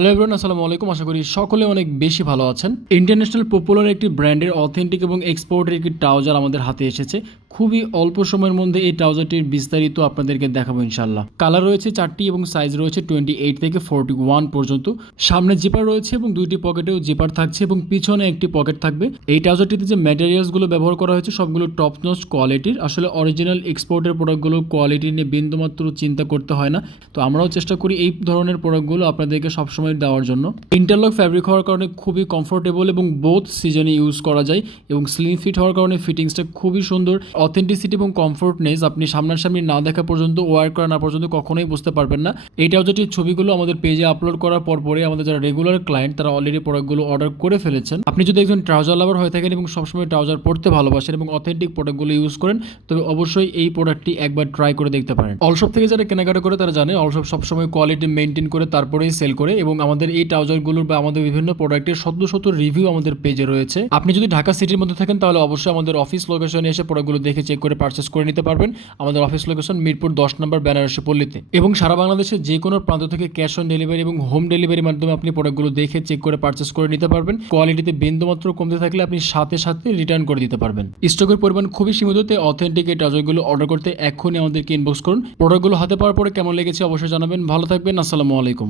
Hello everyone, আসসালামু আলাইকুম। আশা করি সকলে অনেক বেশি ভালো আছেন। ইন্টারন্যাশনাল পপুলার একটি ব্র্যান্ডের অথেন্টিক এবং এক্সপোর্টের একটি ট্রাউজার আমাদের হাতে এসেছে। খুবই অল্প সময়ের মধ্যে এই ট্রাউজারটির বিস্তারিত আপনাদেরকে দেখাবো ইনশাল্লাহ। কালার রয়েছে 4টি এবং সাইজ রয়েছে 28 থেকে 41 পর্যন্ত। সামনে জিপার রয়েছে এবং 2টি পকেটেও জিপার থাকছে এবং পিছনে একটি পকেট থাকবে। এই ট্রাউজারটিতে যে ম্যাটেরিয়ালসগুলো ব্যবহার করা হয়েছে সবগুলো টপ নচ কোয়ালিটির। আসলে অরিজিনাল এক্সপোর্টের প্রোডাক্টগুলোর কোয়ালিটি নিয়ে বিন্দুমাত্র চিন্তা করতে হয় না। তো আমরাও চেষ্টা করি এই ধরনের প্রোডাক্টগুলো আপনাদেরকে সবসময় দেওয়ার জন্য। ইন্টারলক ফ্যাব্রিক হওয়ার কারণে খুবই কমফোর্টেবল এবং বোথ সিজনে ইউজ করা যায় এবং স্লিম ফিট হওয়ার কারণে ফিটিংসটা খুবই সুন্দর। অথেন্টিসিটি এবং কমফোর্টনেস আপনি সামনাসামনি না দেখা পর্যন্ত, ওয়ার করা না পর্যন্ত কখনোই বুঝতে পারবেন না। এই ট্রাউজারটির ছবিগুলো আমাদের পেজে আপলোড করার পরে আমাদের যারা রেগুলার ক্লায়েন্ট তারা অলরেডি প্রোডাক্টগুলো অর্ডার করে ফেলেছেন। আপনি যদি একজন ট্রাউজার লাভার হয়ে থাকেন এবং সবসময় ট্রাউজার পড়তে ভালোবাসেন এবং অথেন্টিক প্রোডাক্টগুলো ইউজ করেন, তবে অবশ্যই এই প্রোডাক্টটি একবার ট্রাই করে দেখতে পারেন। অলশপ থেকে যারা কেনাকাটা করে তারা জানে অলশপ সবসময় কোয়ালিটি মেনটেন করে তারপরেই সেল করে এবং আমাদের এই ট্রাউজারগুলোর বা আমাদের বিভিন্ন প্রোডাক্টের শত রিভিউ আমাদের পেজে রয়েছে। আপনি যদি ঢাকা সিটির মধ্যে থাকেন তাহলে অবশ্যই আমাদের অফিস লোকেশনে এসে প্রোডাক্টগুলো দেখে চেক করে পারচেস করে নিতে পারবেন। আমাদের অফিস লোকেশন মিরপুর 10 নম্বর বেনারসি পল্লীতে এবং সারা বাংলাদেশে যে কোনো প্রান্ত থেকে ক্যাশ অন ডেলিভারি এবং হোম ডেলিভারির মাধ্যমে আপনি প্রোডাক্টগুলো দেখে চেক করে পারচেস করে নিতে পারবেন। কোয়ালিটিতে বিন্দুমাত্র কমতে থাকলে আপনি সাথে সাথে রিটার্ন করে দিতে পারবেন। স্টকের পরিমাণ খুবই সীমিত, তাই অথেন্টিক এই ট্রাউজারগুলো অর্ডার করতে এখনই আমাদেরকে ইনবক্স করুন। প্রোডাক্টগুলো হাতে পাওয়ার পরে কেমন লেগেছে অবশ্যই জানাবেন। ভালো থাকবেন। আসসালামু আলাইকুম।